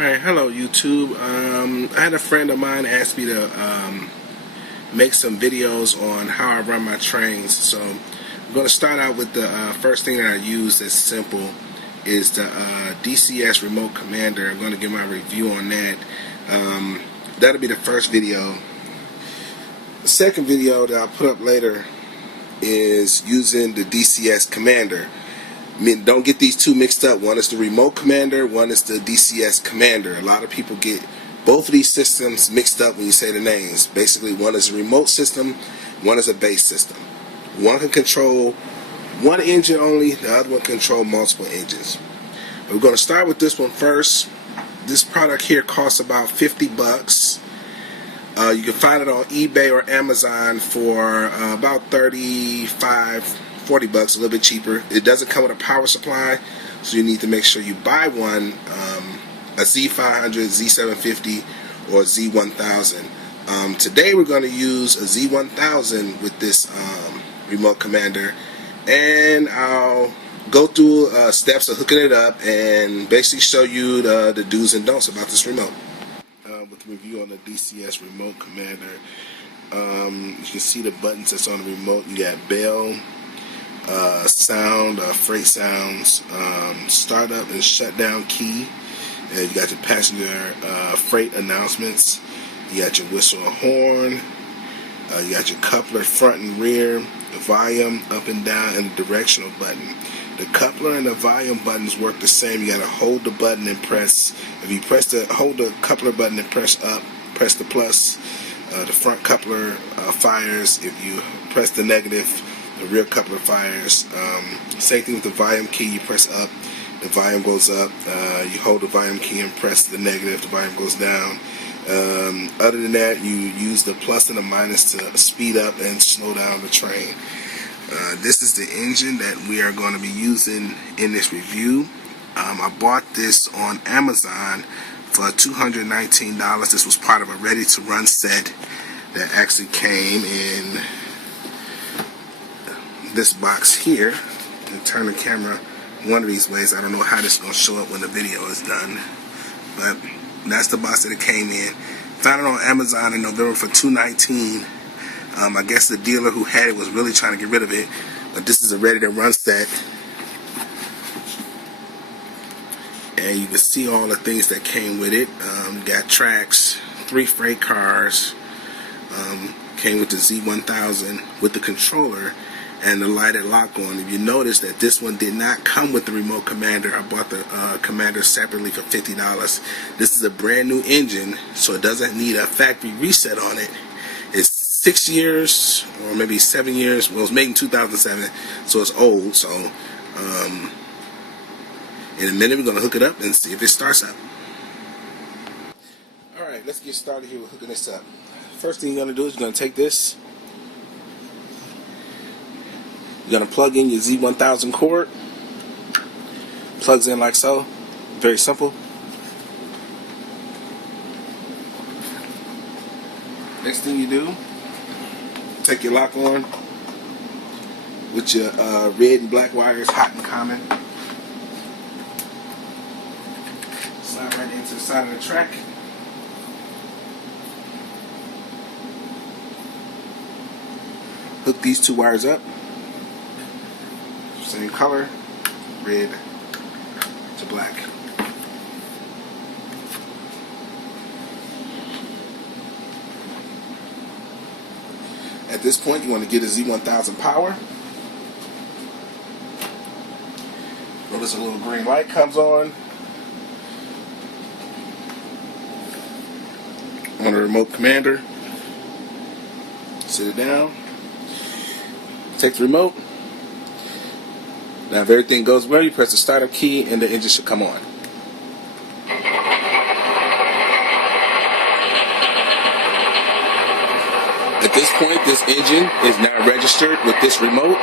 Alright, hello YouTube. I had a friend of mine ask me to make some videos on how I run my trains. So I'm going to start out with the first thing that I use that's simple is the DCS Remote Commander. I'm going to give my review on that. That'll be the first video. The second video that I'll put up later is using the DCS Commander. I mean, don't get these two mixed up. One is the Remote Commander, one is the DCS Commander. A lot of people get both of these systems mixed up when you say the names. Basically, one is a remote system, one is a base system. One can control one engine only, the other one can control multiple engines. We're going to start with this one first. This product here costs about 50 bucks. You can find it on eBay or Amazon for about 40 bucks, a little bit cheaper. It doesn't come with a power supply, so you need to make sure you buy one, a Z500, Z750, or Z1000. Today we're going to use a Z1000 with this Remote Commander, and I'll go through steps of hooking it up and basically show you the do's and don'ts about this remote. With the review on the DCS Remote Commander, you can see the buttons that's on the remote. You got bell, sound, freight sounds, startup and shutdown key, and you got your passenger freight announcements. You got your whistle and horn. You got your coupler front and rear, the volume up and down, and the directional button. The coupler and the volume buttons work the same. You got to hold the button and press. If you hold the coupler button and press up, press the plus, the front coupler fires. If you press the negative, the rear coupler fires. Same thing with the volume key. You press up, the volume goes up. You hold the volume key and press the negative, the volume goes down. Other than that, you use the plus and the minus to speed up and slow down the train. This is the engine that we are going to be using in this review. I bought this on Amazon for $219. This was part of a ready-to-run set that actually came in this box here. And turn the camera one of these ways. I don't know how this is going to show up when the video is done, but that's the box that it came in. Found it on Amazon in November for $219. I guess the dealer who had it was really trying to get rid of it, but this is a ready-to-run set, and you can see all the things that came with it. Got tracks, 3 freight cars, came with the Z1000 with the controller and the lighted lock on. If you notice that this one did not come with the Remote Commander, I bought the Commander separately for $50. This is a brand new engine, so it doesn't need a factory reset on it. It's 6 years or maybe 7 years. Well, it was made in 2007, so it's old. So in a minute we're going to hook it up and see if it starts up. Alright, let's get started here with hooking this up. First thing you're going to do is you're going to take this. You're going to plug in your Z1000 cord. Plugs in like so. Very simple. Next thing you do, take your lock on with your red and black wires hot and common. Slide right into the side of the track. Hook these 2 wires up. Same color, red to black. At this point, you want to get a Z1000 power. Notice a little green light comes on the Remote Commander. Sit it down. Take the remote. Now if everything goes well, you press the startup key and the engine should come on. At this point, this engine is now registered with this remote.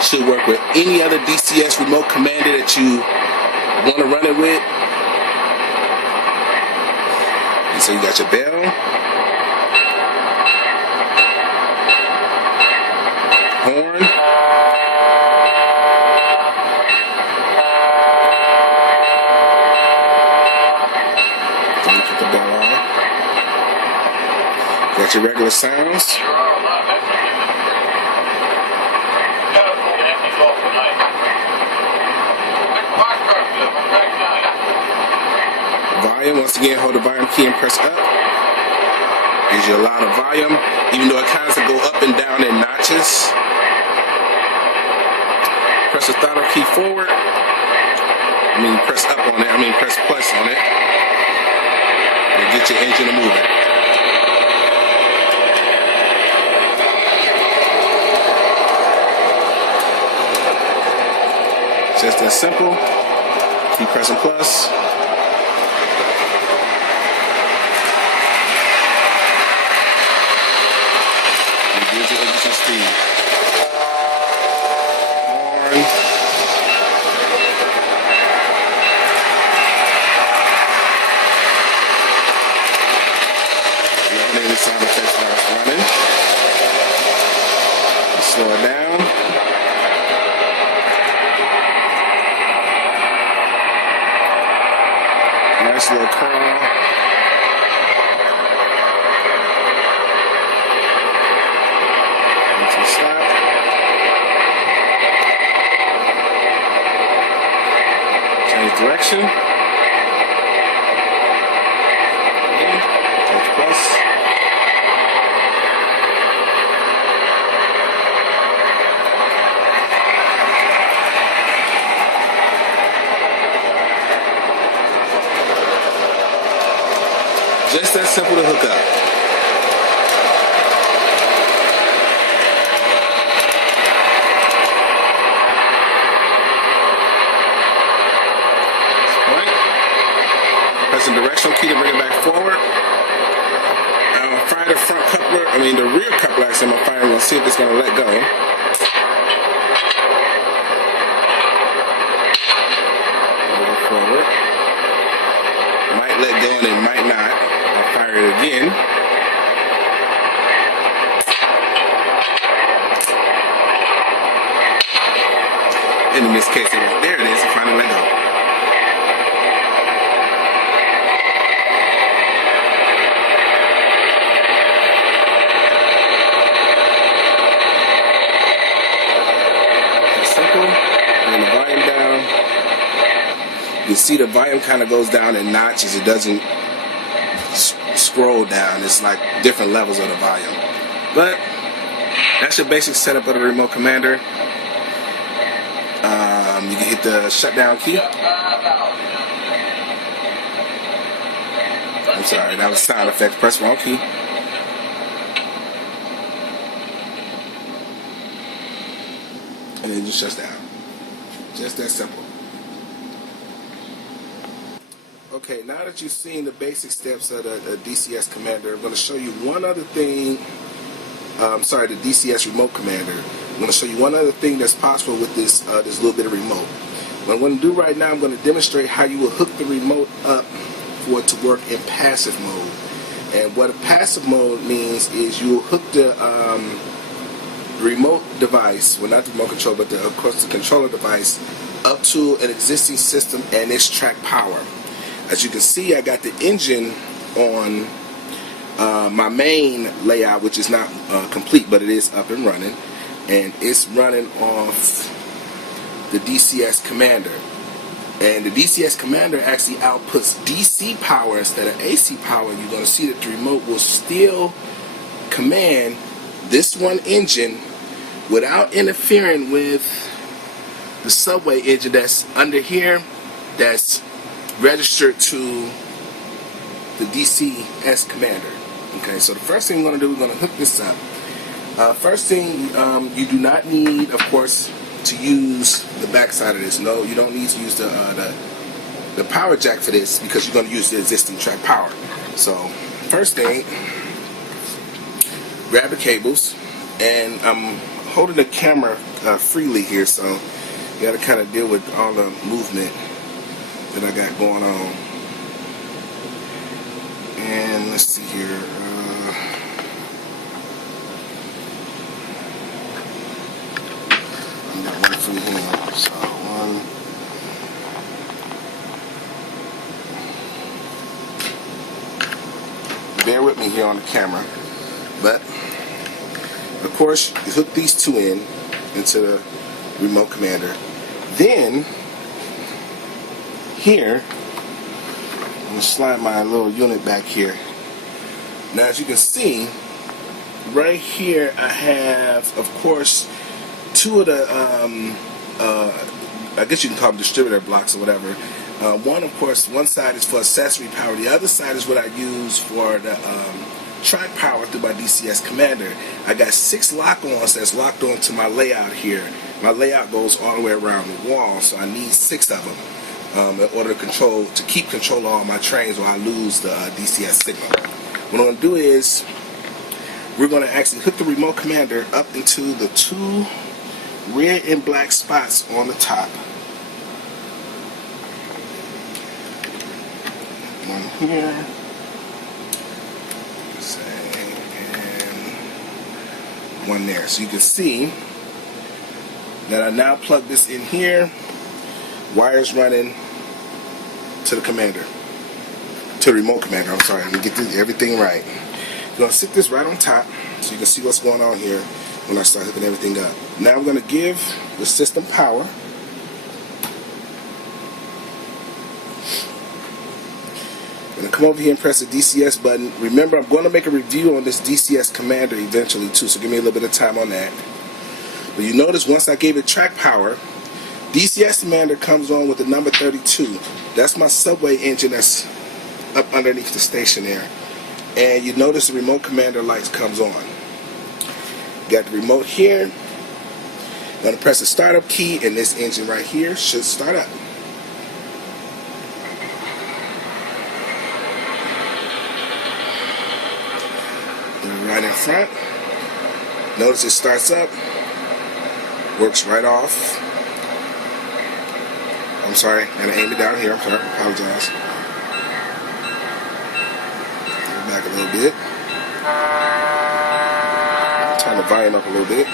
Should work with any other DCS Remote Commander that you want to run it with. And so you got your bell, horn, Got your regular sounds. Volume, once again, hold the volume key and press up. Gives you a lot of volume, even though it kind of go up and down in notches. Press the throttle key forward. Press up on it, press plus on it. And get your engine moving. Just that simple. Keep pressing plus. And gives your engine some speed. Horn. Any sound effects while it's running. Slow it down. Nice little crawl. Once we stop. Change direction. Touch plus. Just that simple to hook up. Press the directional key to bring it back forward. I'm gonna fire the front coupler, the rear coupler actually. I'm gonna fire it. We'll see if it's gonna let go. Move forward. Might let go and it might not. Fire it again. And in this case, there it is. It finally let go. It's simple. Bring the volume down. You see the volume kind of goes down in notches. It doesn't scroll down. It's like different levels of the volume. But that's your basic setup of the Remote Commander. You can hit the shutdown key. I'm sorry, that was sound effects. Press wrong key. And then it just shuts down. Just that simple. Okay, now that you've seen the basic steps of the DCS Commander, I'm going to show you one other thing. The DCS Remote Commander. I'm going to show you one other thing that's possible with this this little bit of remote. What I'm going to do right now, I'm going to demonstrate how you will hook the remote up for it to work in passive mode. And what a passive mode means is you will hook the remote device, well, not the remote control, but of course the controller device, up to an existing system and its track power. As you can see, I got the engine on my main layout, which is not complete, but it is up and running, and it's running off the DCS Commander. And the DCS Commander actually outputs DC power instead of AC power. You're going to see that the remote will still command this one engine without interfering with the subway engine that's under here, that's registered to the DCS Commander. Okay, so the first thing we're going to do, we're going to hook this up. First thing, you do not need, of course, to use the back side of this. No, you don't need to use the power jack for this, because you're going to use the existing track power. So first thing, grab the cables, and I'm holding the camera freely here, so you got to kind of deal with all the movement that I got going on. And let's see here. I got one free hand, so one. Bear with me here on the camera. But of course, you hook these two into the Remote Commander. Then here, I'm gonna slide my little unit back here. Now, as you can see, right here I have, of course, two of the I guess you can call them distributor blocks or whatever. One, of course, one side is for accessory power. The other side is what I use for the track power through my DCS Commander. I got 6 lock-ons that's locked onto my layout here. My layout goes all the way around the wall, so I need 6 of them in order to keep control of all my trains, or I lose the DCS signal. What I'm going to do is we're going to actually hook the Remote Commander up into the 2 red and black spots on the top. One here, and one there. So you can see that I now plug this in here. Wires running to the commander, to the Remote Commander. I'm sorry, let me get everything right. I'm going to sit this right on top so you can see what's going on here when I start hooking everything up. Now we're going to give the system power. I'm going to come over here and press the DCS button. Remember, I'm going to make a review on this DCS Commander eventually too, so give me a little bit of time on that. But you notice once I gave it track power, DCS Commander comes on with the number 32. That's my subway engine that's up underneath the station there. And you notice the Remote Commander lights comes on. Got the remote here. I'm going to press the startup key, and this engine right here should start up. Right in front. Notice it starts up. Works right off. I'm sorry, I'm going to aim it down here. I'm sorry, apologize. Go back a little bit. Turn the volume up a little bit.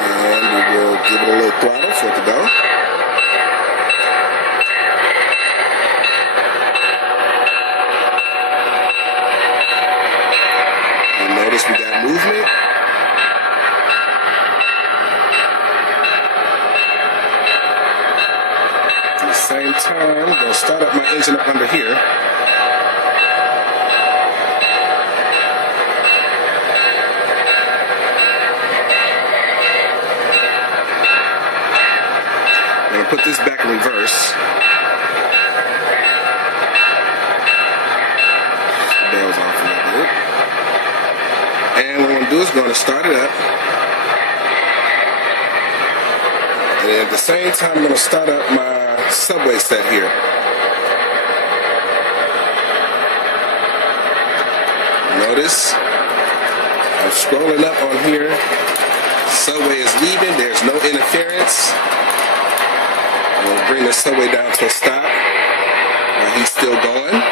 And we will give it a little throttle for it to go. And notice we got movement. At the same time, I'm going to start up my engine up under here. I'm going to put this back in reverse. The bells off a little bit. And what I'm going to do is going to start it up. And at the same time, I'm going to start up my subway set here. Notice I'm scrolling up on here. Subway is leaving. There's no interference. I'm going to bring the subway down to a stop while he's still going.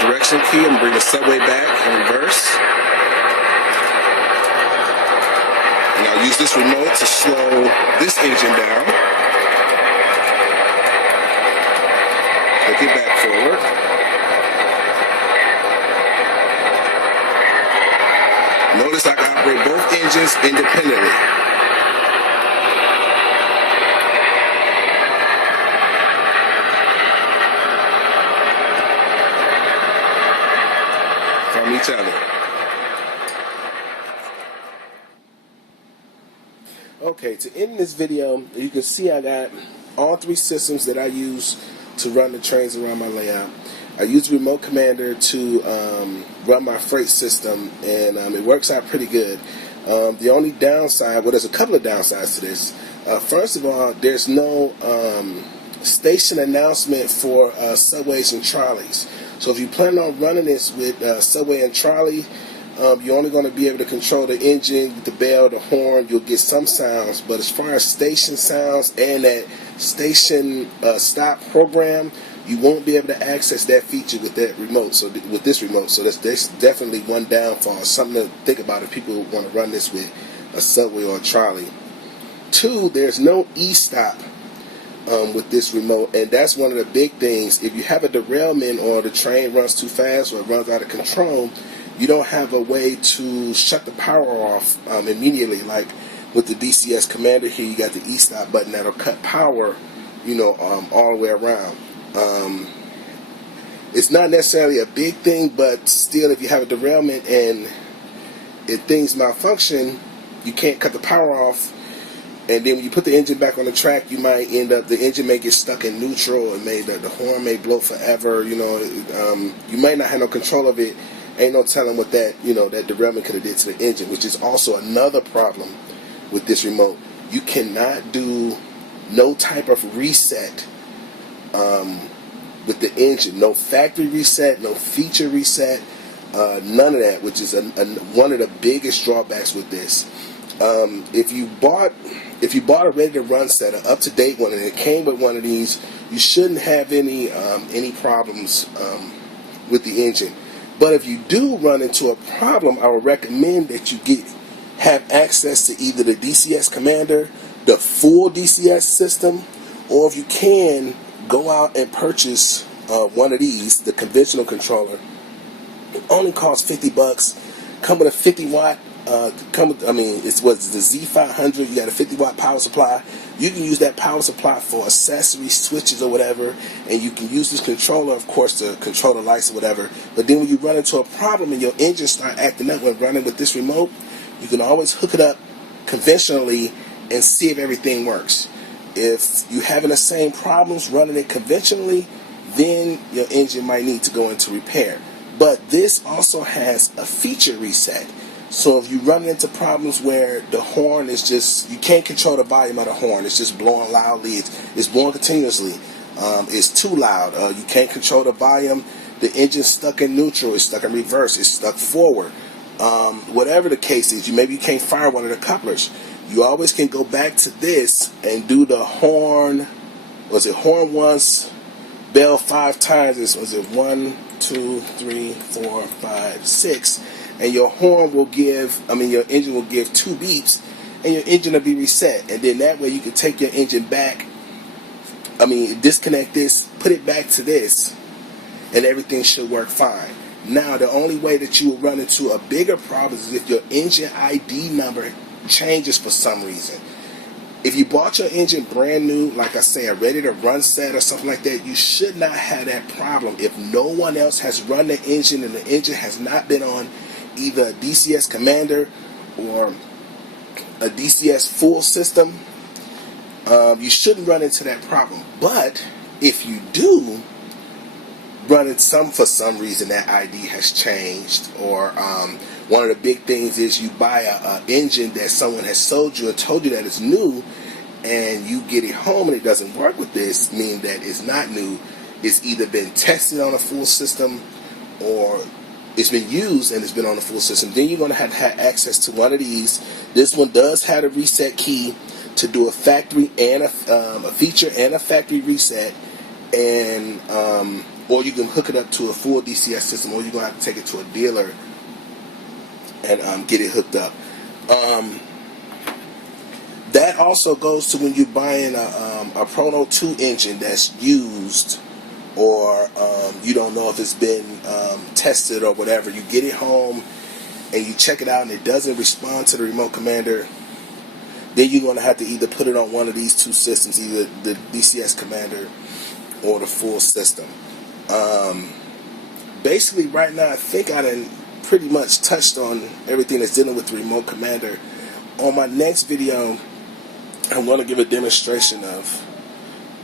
Direction key. I'm going to bring the subway back in reverse. And I'll use this remote to slow this engine down. Hook it back forward. Notice I can operate both engines independently. From each other. Okay, to end this video, you can see I got all 3 systems that I use to run the trains around my layout. I use Remote Commander to run my freight system, and it works out pretty good. The only downside, well, there's a couple of downsides to this. First of all, there's no station announcement for subways and trolleys. So if you plan on running this with subway and trolley, you're only going to be able to control the engine, the bell, the horn. You'll get some sounds, but as far as station sounds and that station stop program, you won't be able to access that feature with that remote. So with this remote, so that's definitely one downfall. Something to think about if people want to run this with a subway or a trolley. 2, there's no e-stop with this remote, and that's one of the big things. If you have a derailment or the train runs too fast or it runs out of control, you don't have a way to shut the power off immediately. Like with the DCS Commander here, you got the E-stop button that'll cut power, all the way around. It's not necessarily a big thing, but still, if you have a derailment and if things malfunction, you can't cut the power off. And then when you put the engine back on the track, you might end up, the engine may get stuck in neutral, and the horn may blow forever. You might not have no control of it. Ain't no telling what that derailment could have did to the engine, which is also another problem with this remote. You cannot do no type of reset with the engine. No factory reset, no feature reset, none of that, which is one of the biggest drawbacks with this. If you bought a ready-to-run set, an up-to-date one, and it came with one of these, you shouldn't have any problems with the engine. But if you do run into a problem, I would recommend that you have access to either the DCS Commander, the full DCS system, or if you can, go out and purchase one of these, the conventional controller. It only costs $50. Come with a 50-watt. It's the Z500. You got a 50-watt power supply. You can use that power supply for accessories, switches, or whatever, and you can use this controller, of course, to control the lights or whatever. But then when you run into a problem and your engine start acting up when running with this remote, you can always hook it up conventionally and see if everything works. If you're having the same problems running it conventionally, then your engine might need to go into repair. But this also has a feature reset. So if you run into problems where the horn is just, you can't control the volume of the horn, it's just blowing loudly, it's blowing continuously, it's too loud, you can't control the volume, the engine's stuck in neutral, it's stuck in reverse, it's stuck forward, whatever the case is, maybe you can't fire one of the couplers, you always can go back to this and do the horn, horn once, bell 5 times, was it 1, 2, 3, 4, 5, 6, and your horn will give, your engine will give 2 beeps, and your engine will be reset. And then that way you can take your engine back, disconnect this, put it back to this, and everything should work fine. Now, the only way that you will run into a bigger problem is if your engine ID number changes for some reason. If you bought your engine brand new, like I say, a ready-to-run set or something like that, you should not have that problem. If no one else has run the engine and the engine has not been on either a DCS Commander or a DCS full system, you shouldn't run into that problem. But if you do run into for some reason that ID has changed, or one of the big things is you buy a engine that someone has sold you and told you that it's new, and you get it home and it doesn't work with this, meaning that it's not new, it's either been tested on a full system or it's been used and it's been on a full system, then you're going to have access to one of these. This one does have a reset key to do a factory and a feature and a factory reset, and or you can hook it up to a full DCS system, or you're going to have to take it to a dealer and get it hooked up. That also goes to when you're buying a Proto 2 engine that's used, or you don't know if it's been tested or whatever. You get it home and you check it out and it doesn't respond to the Remote Commander, then you're going to have to either put it on one of these 2 systems, either the DCS Commander or the full system. Basically right now I think I done pretty much touched on everything that's dealing with the Remote Commander. On my next video I'm going to give a demonstration of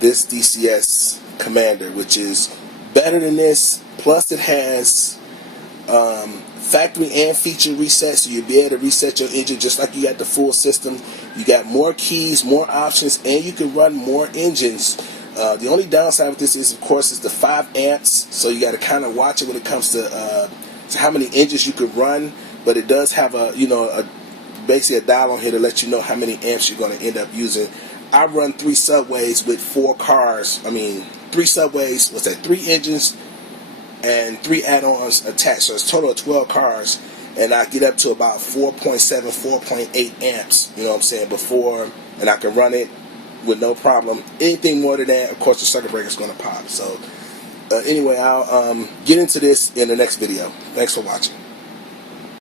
this DCS Commander, which is better than this, plus it has factory and feature reset, so you'll be able to reset your engine just like you got the full system. You got more keys, more options, and you can run more engines. The only downside with this is, of course, is the 5 amps, so you got to kind of watch it when it comes to how many engines you can run, but it does have basically a dial on here to let you know how many amps you're going to end up using. I run 3 subways with 4 cars. 3 subways, 3 engines and 3 add-ons attached. So it's a total of 12 cars, and I get up to about 4.7, 4.8 amps, you know what I'm saying, before, and I can run it with no problem. Anything more than that, of course, the circuit breaker is going to pop. So anyway, I'll get into this in the next video. Thanks for watching.